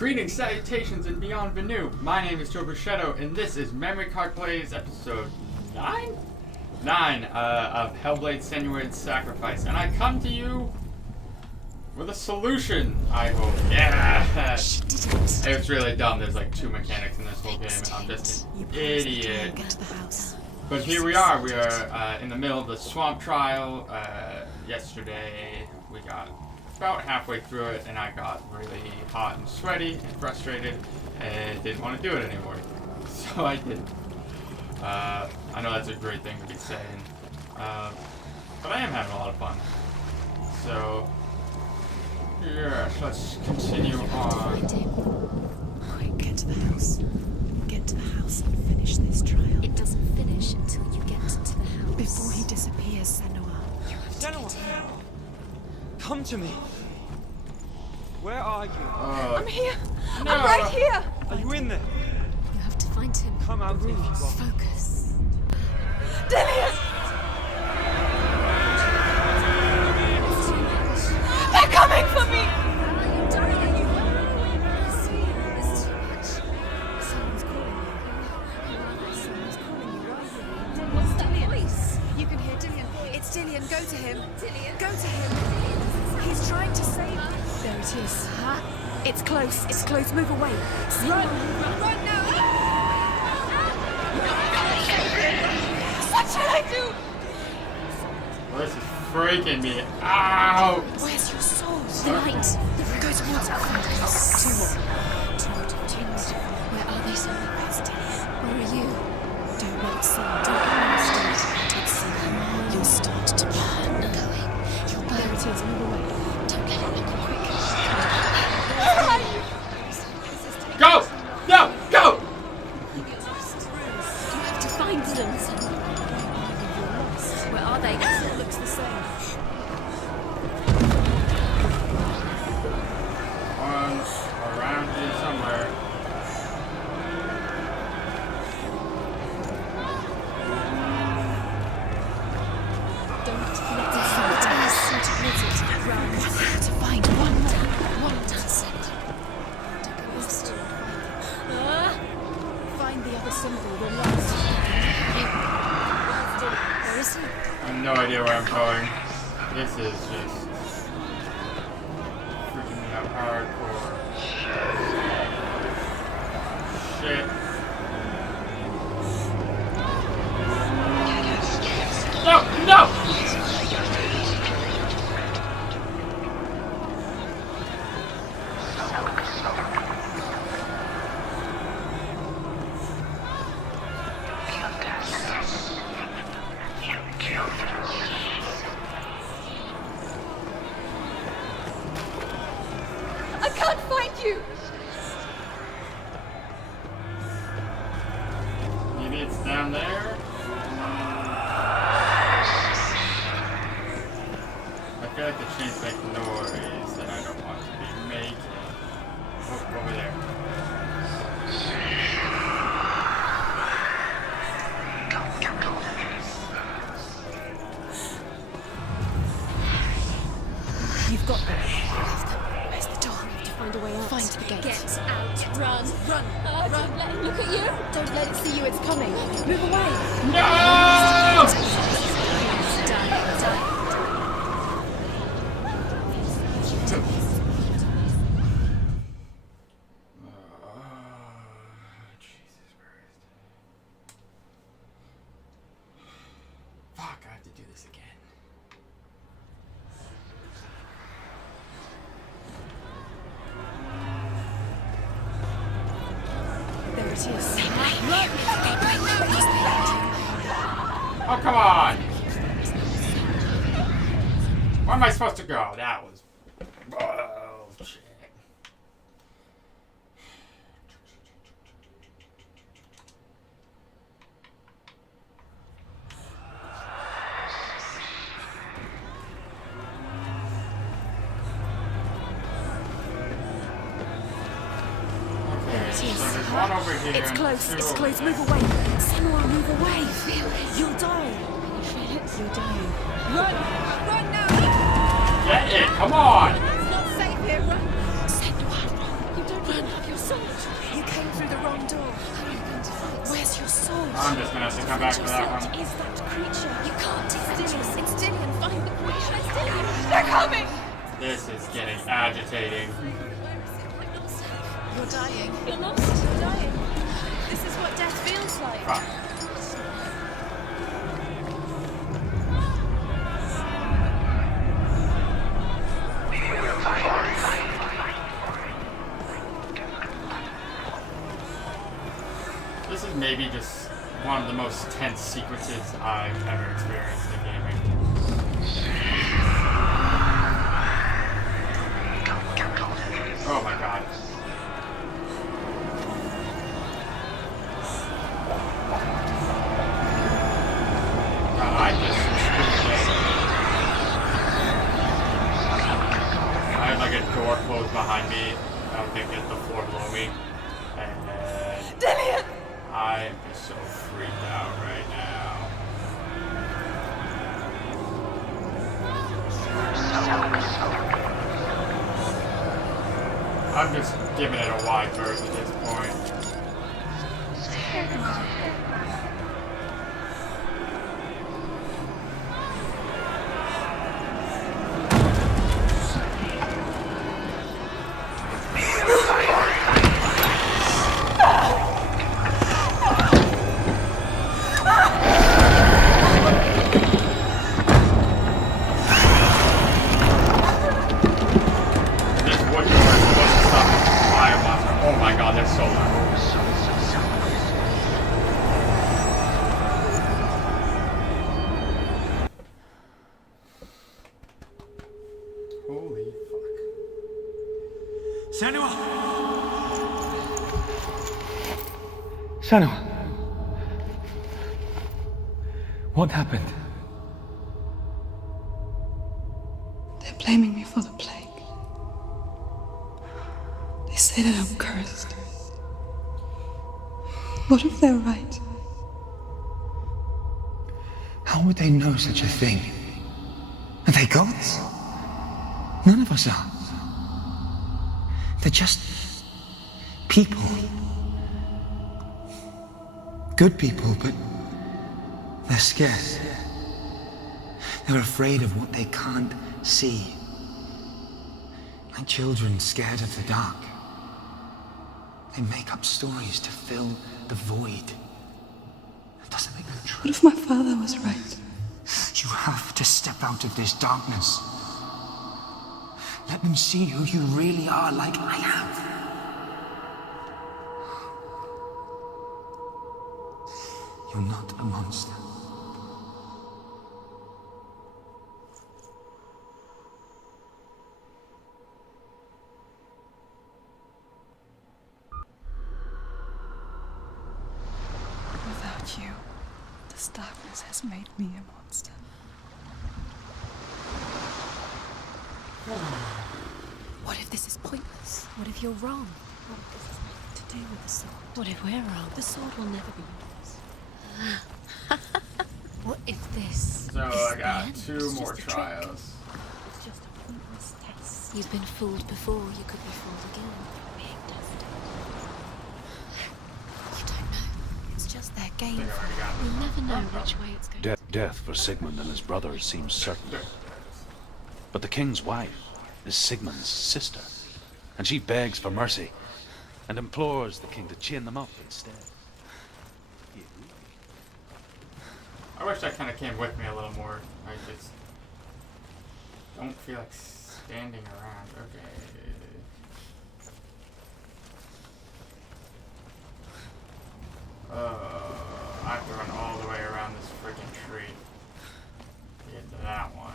Greetings, salutations, and beyond Venu. My name is Joe Bruschetto, and this is Memory Card Plays episode 9? 9 of Hellblade Senua's Sacrifice. And I come to you with a solution, I hope. Yeah! She didn't. It's really dumb. There's like 2 mechanics in this whole game, and I'm just an idiot. Get to the house. But here we are. We are in the middle of the swamp trial. Yesterday, we got about halfway through it, and I got really hot and sweaty and frustrated and didn't want to do it anymore. So I didn't. I know that's a great thing to be saying, but I am having a lot of fun. So, yes, let's continue on. Quick, get to the house. Get to the house and finish this trial. It doesn't finish until you get to the house. Before he disappears, Senua. Senua! Come to me! Where are you? I'm here! No. I'm right here! Are you in there? You have to find him. Come out if you are. Focus. Dillian! They're coming for me! You're dying. It's too much. Someone's calling you. Someone's calling you right here. What's that voice? You can hear Dillian. It's Dillian. Go to him. Dillian? Go to him. He's trying to save you. There it is. It's close. It's close. Move away. Run! Run now! What should I do? Well, this is freaking me out. Where's your sword? The light. Go towards it. Two more. Two more. Where are they, son? Where's Dillian? Where are you? Don't let it see. Don't let it see. You'll start to burn. Going. You'll There burn. it is. Move away. Don't let it look quick. Go! No! Go! You have to find them, son. Where are they? It looks the same. One's around here somewhere. Don't let it see. Run. To find one more. One That's it. Don't get lost. Find the other symbol. The last. Where is he? I have no idea where I'm going. This is just freaking me out hardcore. Shit. No! No! I can't find you. Maybe it's down there? I feel like the chains make noise that I don't want to be making. Oh, over there. You've got them. Where's the door? To find a way out. Find the gate. Get out. Run. Run. Don't let him look at you. Don't let it see you. It's coming. Move away. No! Die. Jesus Christ. Fuck, I have to do this again. There it is. Oh, come on! Where am I supposed to go? That was... Oh, shit. Okay, so there's one over here. It's and close. two It's over close. there. Move away. Senua, move away. You'll die. You're dying. Run! Run now! Get it! Come on! It's not safe here. Run! Senua, you don't run. have your sword. You came through the wrong door. How are you going to fight? Where's your sword? I'm just gonna have to come back to that one. What is that creature? You can't defend us. It's Dillian. Find the creature. It's Dillian. They're coming. This is getting agitating. You're dying. You're lost. You're dying. This is what death feels like. Fuck. This is maybe just one of the most tense sequences I've ever experienced in gaming. Oh my god. I had like a door closed behind me. I don't think it's the floor below me. And Dillian! I am just so freaked out right now. I'm just giving it a wide berth at this point. This wood door is supposed to stop a fire monster. Oh my god, they're so loud. Holy fuck. Senua! Senua! What happened? They're blaming me for the plague. They say that I'm cursed. What if they're right? How would they know such a thing? Are they gods? None of us are. They're just people. Good people, but they're scared. They're afraid of what they can't see. Like children scared of the dark. They make up stories to fill the void. That doesn't make them true. What if my father was right? You have to step out of this darkness. Let them see who you really are, like I have. You're not a monster. Without you, this darkness has made me a monster. What if this is pointless? What if you're wrong? What if this has nothing to do with the sword? What if we're wrong? The sword will never be yours. What if this So is I the got end? two It's more just a trick. trials. It's just a pointless test. You've been fooled before, you could be fooled again. Being tested. You don't know. It's just their I game. think I already got You'll this never one. know which way it's going. Death for Sigmund and his brothers seems certain. But the king's wife is Sigmund's sister, and she begs for mercy and implores the king to chain them up instead. I wish that kind of came with me a little more. I just don't feel like standing around. Okay. I have to run all the way around this freaking tree to get to that one.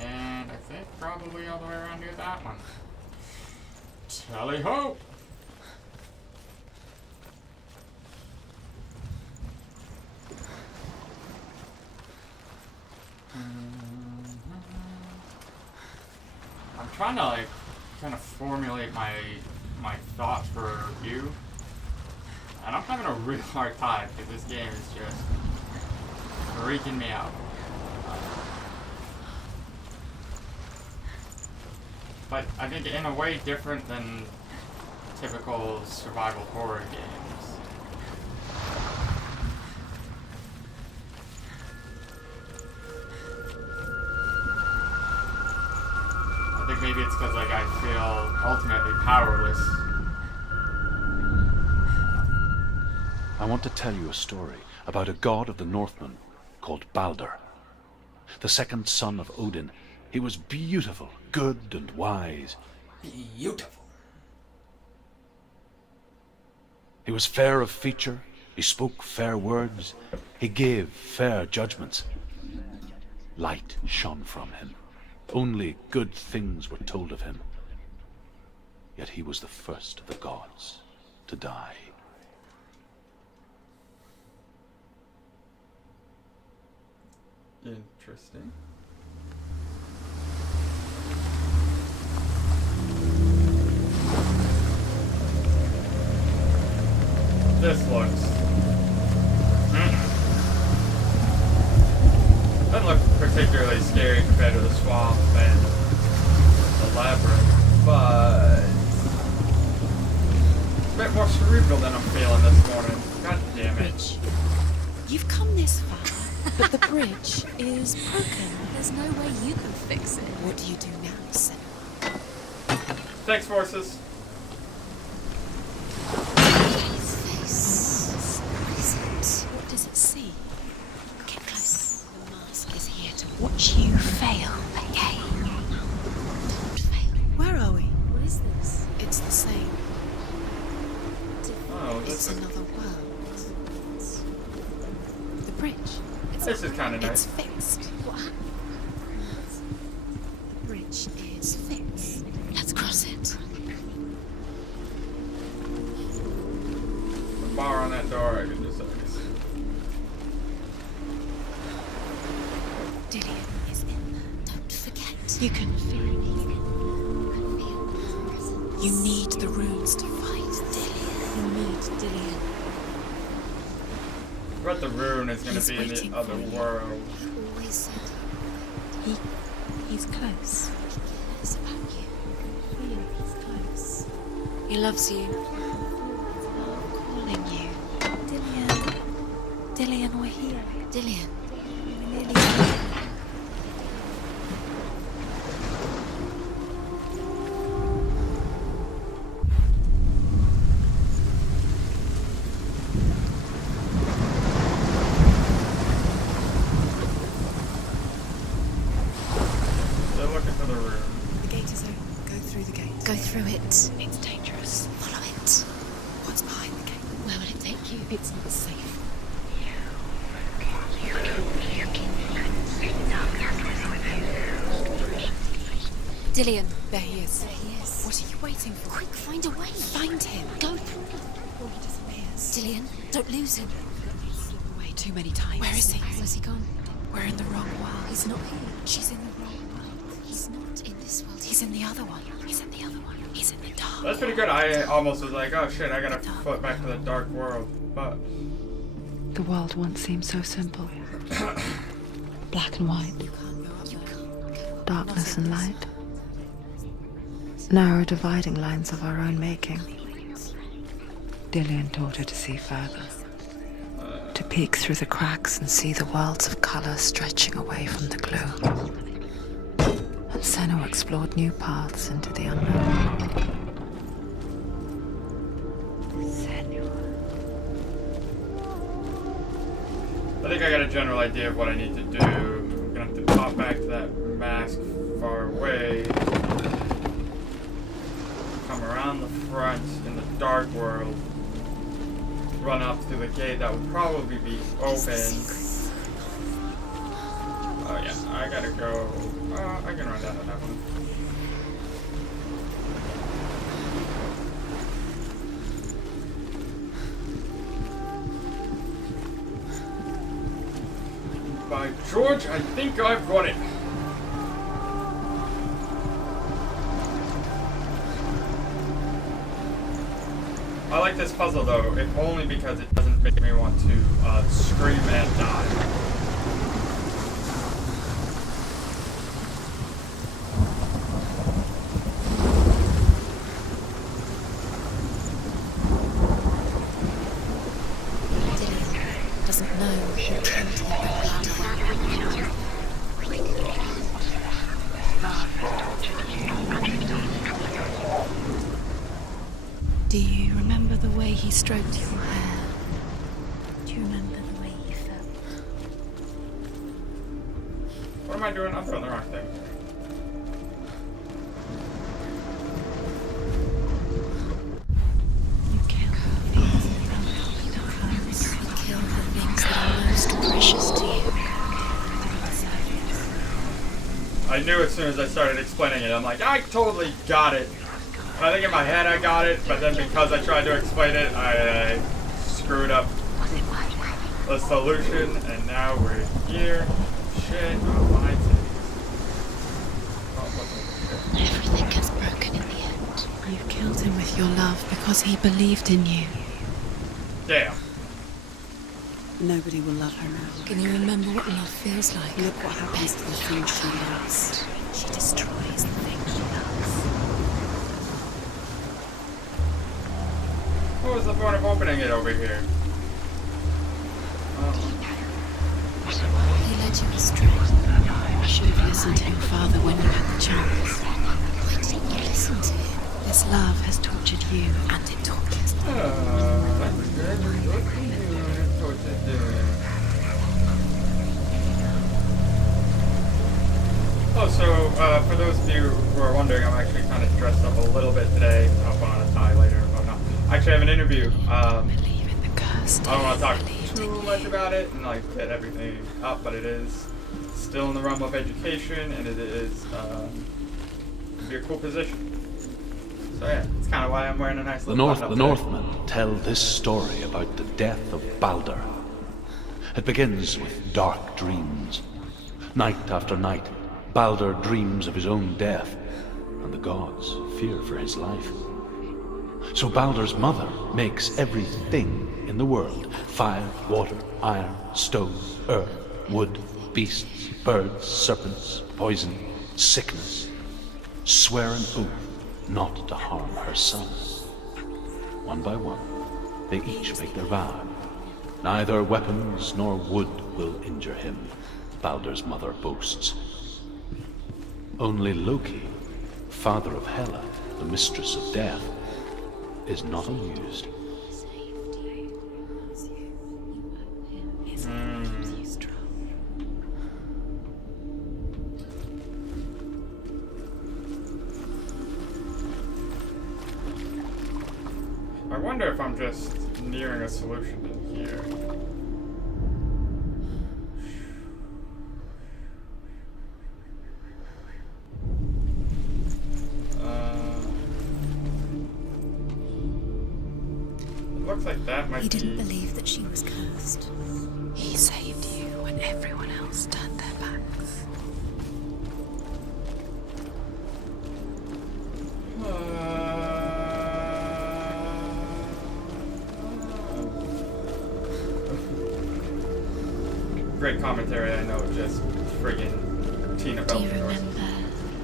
And I think probably all the way around to that one. Tally ho! I'm trying to like kind of formulate my thoughts for a review, and I'm having a real hard time because this game is just freaking me out. but I think in a way different than typical survival horror games. I think maybe it's because like I feel ultimately powerless. I want to tell you a story about a god of the Northmen called Balder. The second son of Odin. He was beautiful, good and wise. Beautiful. He was fair of feature, he spoke fair words, he gave fair judgments. Light shone from him. Only good things were told of him. Yet he was the first of the gods to die. Interesting. This looks... doesn't look particularly scary compared to the swamp and the labyrinth, but... it's a bit more cerebral than I'm feeling this morning. God damn it. Bridge. You've come this far, but the bridge is broken. There's no way you can fix it. What do you do now, Senua? Thanks, forces. What does it see? Get close. The mask is here to watch you fail again. Don't fail. Where are we? What is this? It's the same. Oh, It's this is... another world. The bridge. This is kind of It's nice. fixed. What happened? The bridge is fixed. Let's cross it. The bar on that door, I can just... Dillian is in there. Don't forget. You can feel it. You need the runes to fight Dillian. You need Dillian. But the rune is going He's to be in waiting the other for you. world. Always said he's close. He cares about you. Feel he's close. He loves you. Calling you. Dillian. Dillian, we're here. Dillian. We're nearly here. They're looking for the rune. The gate is open. Go through the gate. Go through it. It's dangerous. Follow it. What's behind the gate? Where will it take you? It's not safe. Dillian. There he is. There he is. What are you waiting for? Quick, find a way. Find him. Go through. Before he disappears. Dillian, don't lose him. He's slipped away too many times. Where is he? Where's he gone? We're in the wrong world. He's not here. She's in the wrong world. He's not in this world. He's in the other one. He's in the other one. He's in the dark. That's pretty good. I almost was like, oh shit, I gotta flip back to the dark world. But The world once seemed so simple. Black and white. You can't go up there. Darkness and light. Narrow dividing lines of our own making. Dillian taught her to see further. To peek through the cracks and see the worlds of colour stretching away from the gloom. And Senua explored new paths into the unknown. I think I got a general idea of what I need to do. I'm gonna have to pop back to that mask far away. Come around the front in the dark world. Run up through the gate that would probably be open. Oh yeah, I gotta go. I can run down to that one. By George, I think I've got it. I like this puzzle though, if only because it doesn't make me want to scream and die. Do you remember the way he stroked your hair? Do you remember the way he felt? What am I doing? I'm doing the wrong thing. You killed the things that are most precious to you. I knew as soon as I started explaining it, I'm like, I totally got it. I think in my head I got it, but then because I tried to explain it, I screwed up the solution, and now we're here. Shit, oh my titties. Everything gets broken in the end. You killed him with your love because he believed in you. Damn. Nobody will love her now. Can you remember what love feels like? Look what happens to the things she loves. She destroys the things she loves. What was the point of opening it over here? He led you astray. You should have listened to your father when you had the chance. Why didn't you listen to him? This love has tortured you, and it tortures me. Oh, so for those of you who are wondering, I'm actually kind of dressed up a little bit today. I'll put on a tie later if I'm not. Actually, I have an interview. Believe in the curse. I don't want to talk too much about it and like get everything up, but it is still in the realm of education, and it is could be a cool position. So yeah, it's kind of why I'm wearing a nice little button up The today. Northmen tell this story about the death of Baldur. It begins with dark dreams. Night after night, Baldur dreams of his own death, and the gods fear for his life. So Baldur's mother makes everything in the world: fire, water, iron, stone, earth, wood, beasts, birds, serpents, poison, sickness, swear an oath not to harm her son. One by one, they each make their vow. Neither weapons nor wood will injure him, Baldur's mother boasts. Only Loki, father of Hela, the mistress of death, is not amused. I wonder if I'm just nearing a solution in here. It looks like that might He be... didn't believe that she was cursed. He saved you when everyone else turned their backs. Great commentary, I know, just friggin' Tina Do you Belcher. remember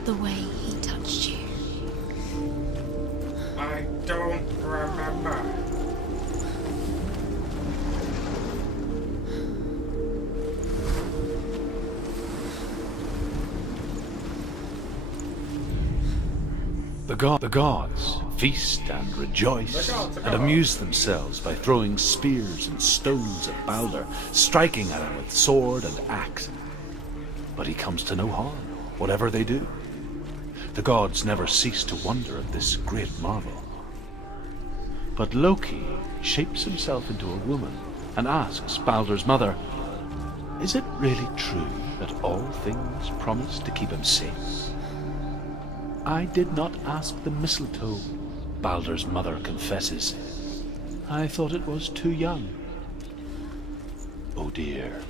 the way he touched you? I don't remember. The gods feast and rejoice and amuse themselves by throwing spears and stones at Baldur, striking at him with sword and axe. But he comes to no harm, whatever they do. The gods never cease to wonder at this great marvel. But Loki shapes himself into a woman and asks Baldur's mother, "Is it really true that all things promise to keep him safe?" "I did not ask the mistletoe," Baldur's mother confesses. "I thought it was too young." Oh dear.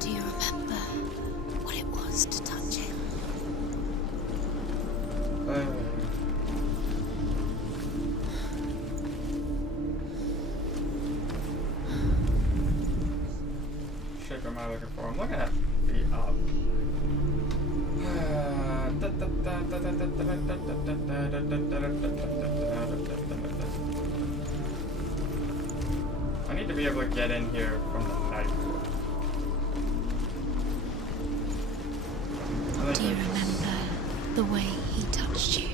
Do you remember what it was to touch him? Shape am I looking for? I'm looking at the up. I need to be able to get in here from the night. Do you remember The way he touched you.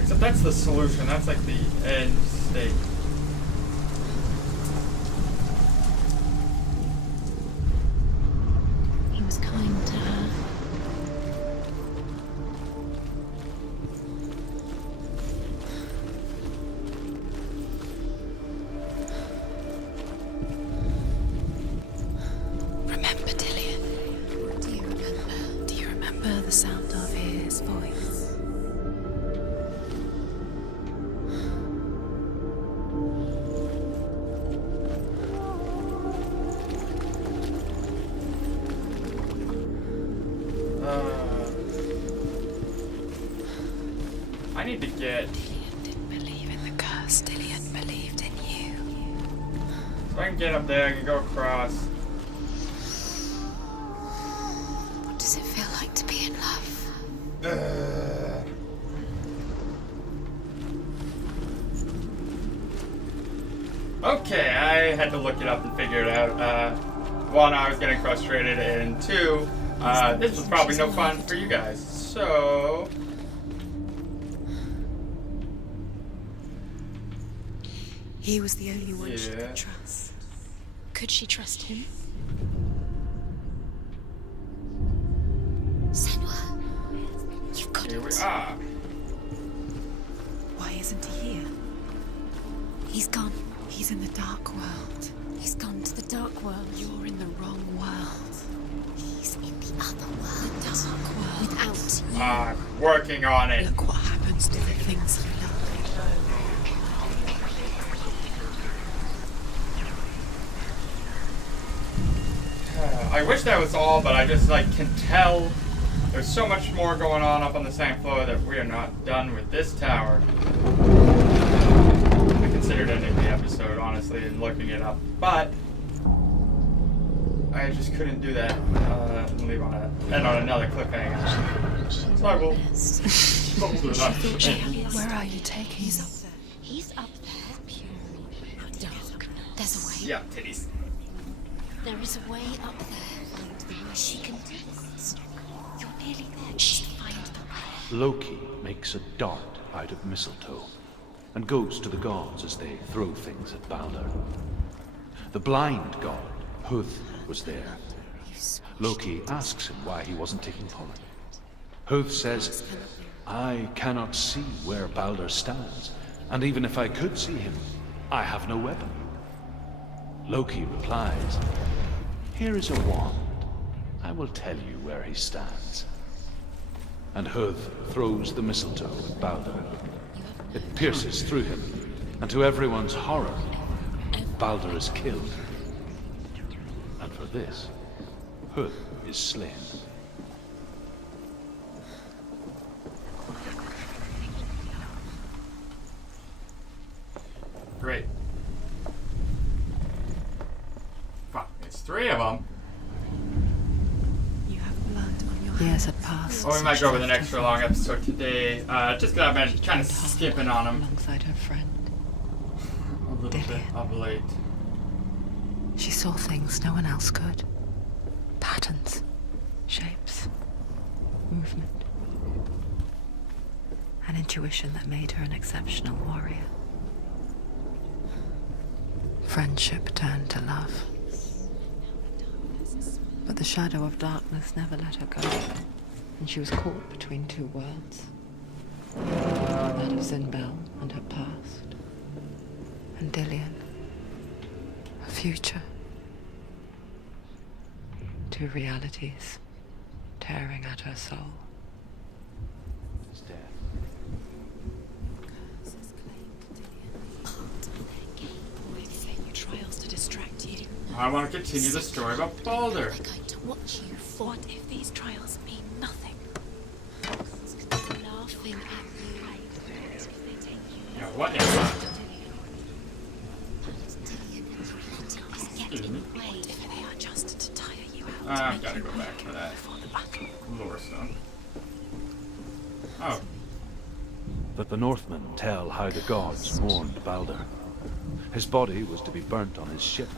Except that's the solution. That's like the end state. He was kind to her. Remember Dillion? Do you remember? Do you remember the sound of his voice? I need to get. Dillion didn't believe in the curse. Dillion believed in you. So I can get up there. I can go across. What does it feel like to be in love? Okay, I had to look it up and figure it out. One, I was getting frustrated, and two, this was probably no fun for you guys. So. He was the only one she Yeah. could trust. Could she trust him? Senua, you've got Here we it. are. Why isn't he here? He's gone. He's in the dark world. He's gone to the dark world. You're in the wrong world. He's in the other world. The dark world. Without you. I'm working on it. Look what happens to the things you love. I wish that was all, but I just like can tell there's so much more going on up on the second floor that we are not done with this tower. I considered ending the episode, honestly, and looking it up, but I just couldn't do that and leave on end on another cliffhanger. So I will hold it up. Where are you taking He's me? up there. He's up there. Dark. There's a way. Yeah, titties. There is a way up there. She can do this. You're nearly there. She find the way. Loki makes a dart out of mistletoe and goes to the gods as they throw things at Balder. The blind god, Huth, was there. Loki asks him why he wasn't taking part. Huth says, I cannot see where Balder stands, and even if I could see him, I have no weapon. Loki replies, here is a wand. I will tell you where he stands. And Huth throws the mistletoe at Balder. It pierces through him, and to everyone's horror, Balder is killed. And for this, Huth is slain. Great. Fuck, it's three of them. You have blood on your Years had passed. Well, we might go with an extra long episode today, just because I've been kind of skipping on them alongside her friend. a little bit of late. She saw things no one else could. Patterns, shapes, movement. An intuition that made her an exceptional warrior. Friendship turned to love. But the shadow of darkness never let her go, and she was caught between two worlds. That of Zinbel and her past, and Dillion, her future. Two realities tearing at her soul. His death. Trials to distract you. I want to continue the story about Balder. They're going to watch you. What if these trials mean nothing? Laughing at you. Yeah, what if? Get in the way if they are just to tire you out. I've got to go back to that lore stone. Oh, But the Northmen tell how the gods mourned Balder. His body was to be burnt on his ship,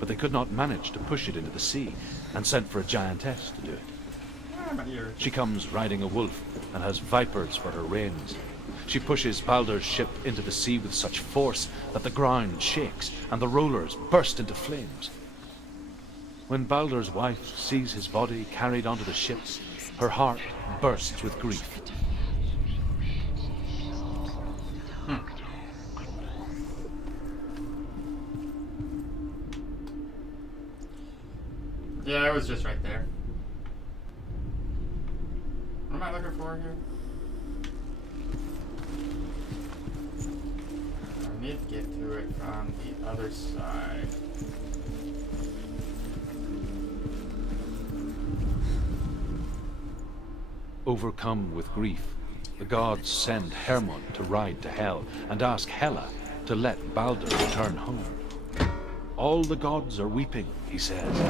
but they could not manage to push it into the sea, and sent for a giantess to do it. She comes riding a wolf and has vipers for her reins. She pushes Baldur's ship into the sea with such force that the ground shakes and the rollers burst into flames. When Baldur's wife sees his body carried onto the ship, her heart bursts with grief. Yeah, it was just right there. What am I looking for here? I need to get to it from the other side. Overcome with grief, the gods send Hermod to ride to Hell and ask Hela to let Baldur return home. All the gods are weeping, he says.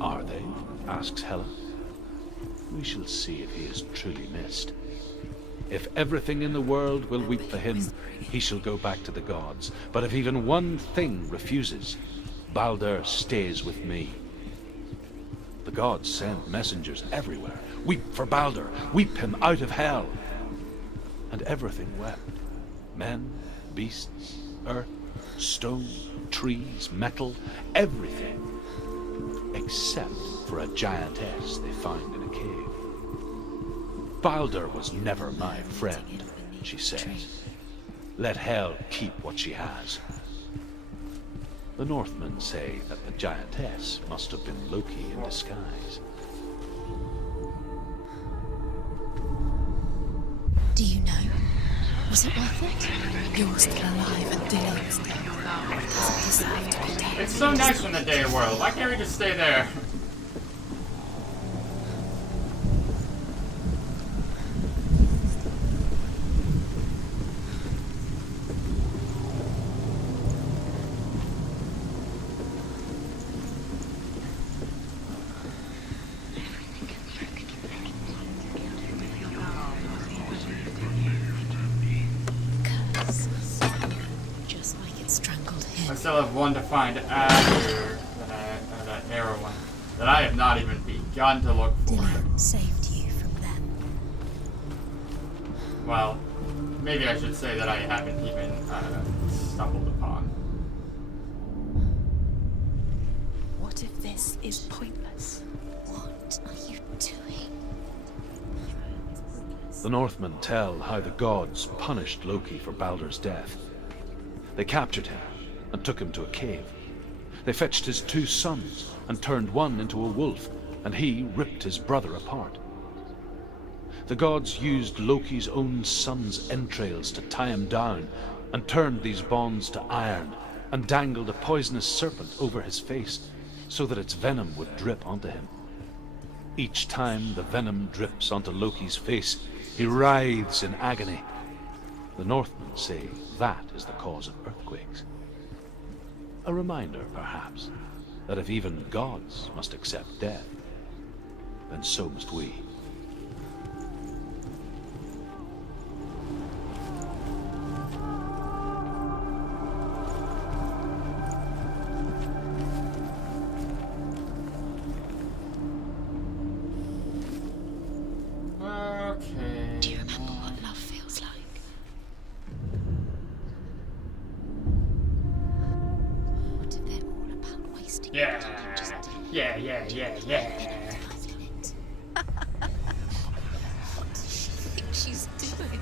Are they? Asks Hela. We shall see if he is truly missed. If everything in the world will weep for him, he shall go back to the gods. But if even one thing refuses, Baldur stays with me. The gods send messengers everywhere. Weep for Baldur, weep him out of hell. And everything wept. Men, beasts, earth, stone, trees, metal, everything. Except for a giantess they find in a cave. Baldur was never my friend, she says. Let Hel keep what she has. The Northmen say that the giantess must have been Loki in disguise. Do you know? Was it worth it? You're still alive and Dylan's dead. Doesn't deserve to be dead. It's so nice in the day world. Why can't we just stay there? Just like it strangled him. I still have one to find after that arrow one that I have not even begun to look for. Dylan saved you from them. Well, maybe I should say that I haven't even stumbled upon. What if this is pointless? What are you doing? The Northmen tell how the gods punished Loki for Baldur's death. They captured him and took him to a cave. They fetched his 2 sons and turned one into a wolf, and he ripped his brother apart. The gods used Loki's own son's entrails to tie him down, and turned these bonds to iron, and dangled a poisonous serpent over his face, so that its venom would drip onto him. Each time the venom drips onto Loki's face, he writhes in agony. The Northmen say that is the cause of earthquakes. A reminder, perhaps, that if even gods must accept death, then so must we. Okay. Do you remember what love feels like? What if they're all about wasting Yeah. your time just Yeah. what does she think she's doing?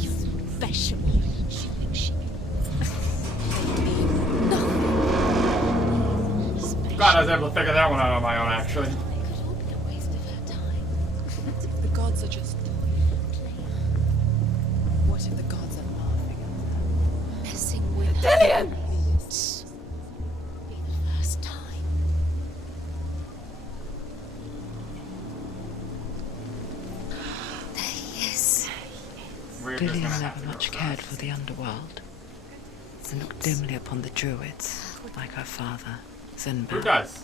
You special. She thinks she mean nothing. Glad I was able to figure that one out on my own, actually. They could all be a waste of her time. The gods are just... What if the gods are laughing at them? Messing with her. Be the first time. There he is. We're just Dillian gonna have never to much go cared across. for the underworld, and looked dimly upon the druids, like her father, Who Zinbad. does?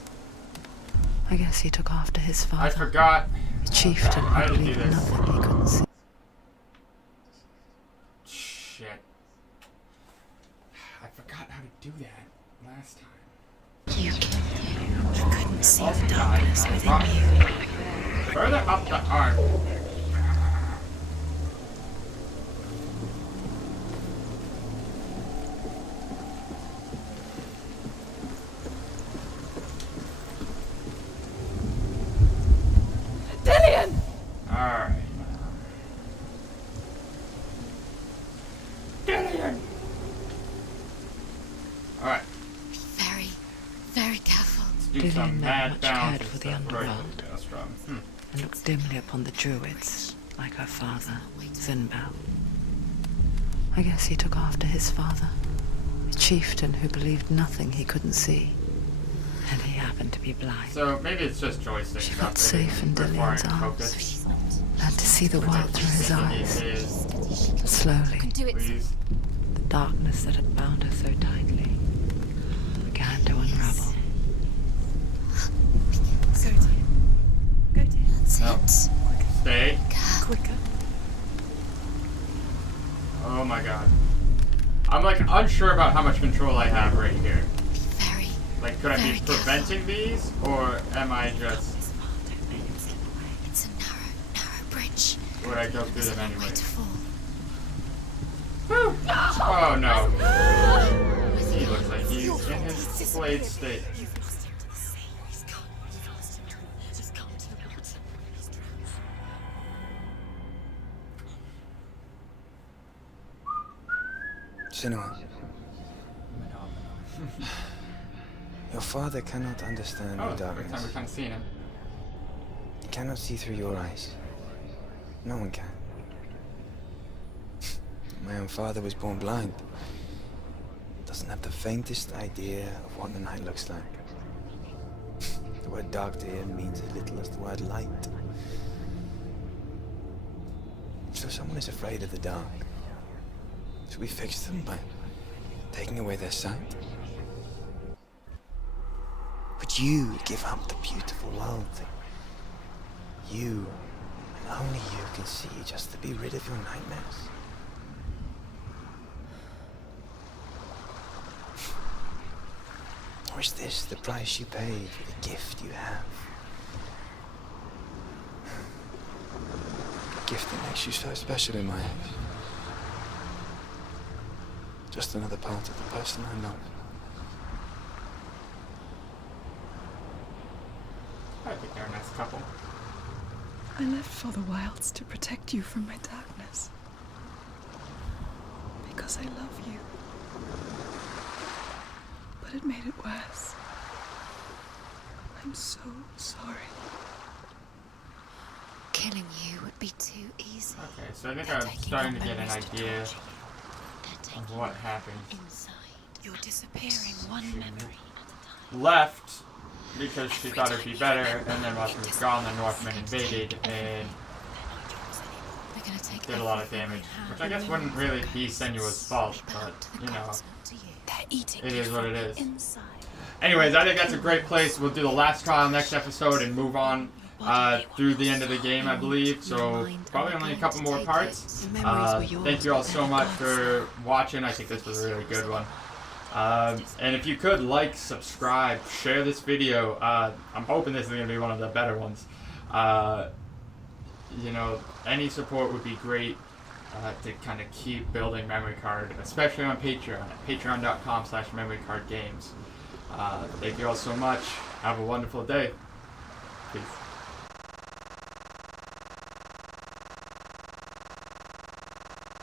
I guess he took after his I father, forgot. the chieftain I who didn't do believed this. nothing he couldn't see. Shit. I forgot how to do that. Last time. You killed him. You couldn't see the darkness within you. Further up the arm. Dillian! Alright. Dillian! Alright. Very, very careful. Do Dillian some never mad much bounce cared for the and stuff. Right. underworld. That's from. And looked dimly upon the druids, like her father, Zinbel. I guess he took after his father, a chieftain who believed nothing he couldn't see. And he happened to be blind. So maybe it's just joystick She stuff. felt safe in Dillian's arms. Learned to see the world through his eyes. And slowly, You can do it. Please. the darkness that had bound her so tightly began to unravel. Go, dear. Go, dear. That's No. it. Stay. Quicker. Oh my god. I'm like unsure about how much control I have right here. Be very, Like, could I be very preventing these, or am I just? It's a narrow bridge. Would I go through them Way anyway? to fall. Whew. Oh no. He looks like he's in his blade state. You've lost him to the sea. He's gone. You've lost him to the sea. Just come to the water. He's drowned. Senua. Your father cannot understand Oh, your it's the first time darkness. we've kind of seen him. He cannot see through your eyes. No one can. My own father was born blind. Doesn't have the faintest idea of what the night looks like. The word dark to him means as little as the word light. So someone is afraid of the dark. Should we fix them by taking away their sight? Would you give up the beautiful world that you, and only you, can see just to be rid of your nightmares? Or is this the price you pay for the gift you have? A gift that makes you so special in my eyes. Just another part of the person I love. I think they're a nice couple. I left for the wilds to protect you from my darkness. Because I love you. But it made it worse. I'm so sorry. Killing you would be too easy. Okay, so I think They're I'm taking starting to your get an memories to idea torture you. They're taking of what happened. inside. You're disappearing one memory at a time. Left because she thought it'd be better, and then once we was gone, the Northmen invaded and We're gonna take did a lot of everything damage, we have which I guess and wouldn't really be Senua's fault, leap but out to the you know, gods, not to you. They're eating it you is what from it the is. inside. Anyways, I think that's a great place. We'll do the last trial next episode and move on through the end of the game, I believe. So probably only a couple more parts. Thank you all so much for watching. I think this was a really good one. And if you could like, subscribe, share this video. I'm hoping this is going to be one of the better ones. You know, any support would be great to kind of keep building Memory Card, especially on Patreon at patreon.com/memorycardgames. Thank you all so much. Have a wonderful day. Peace.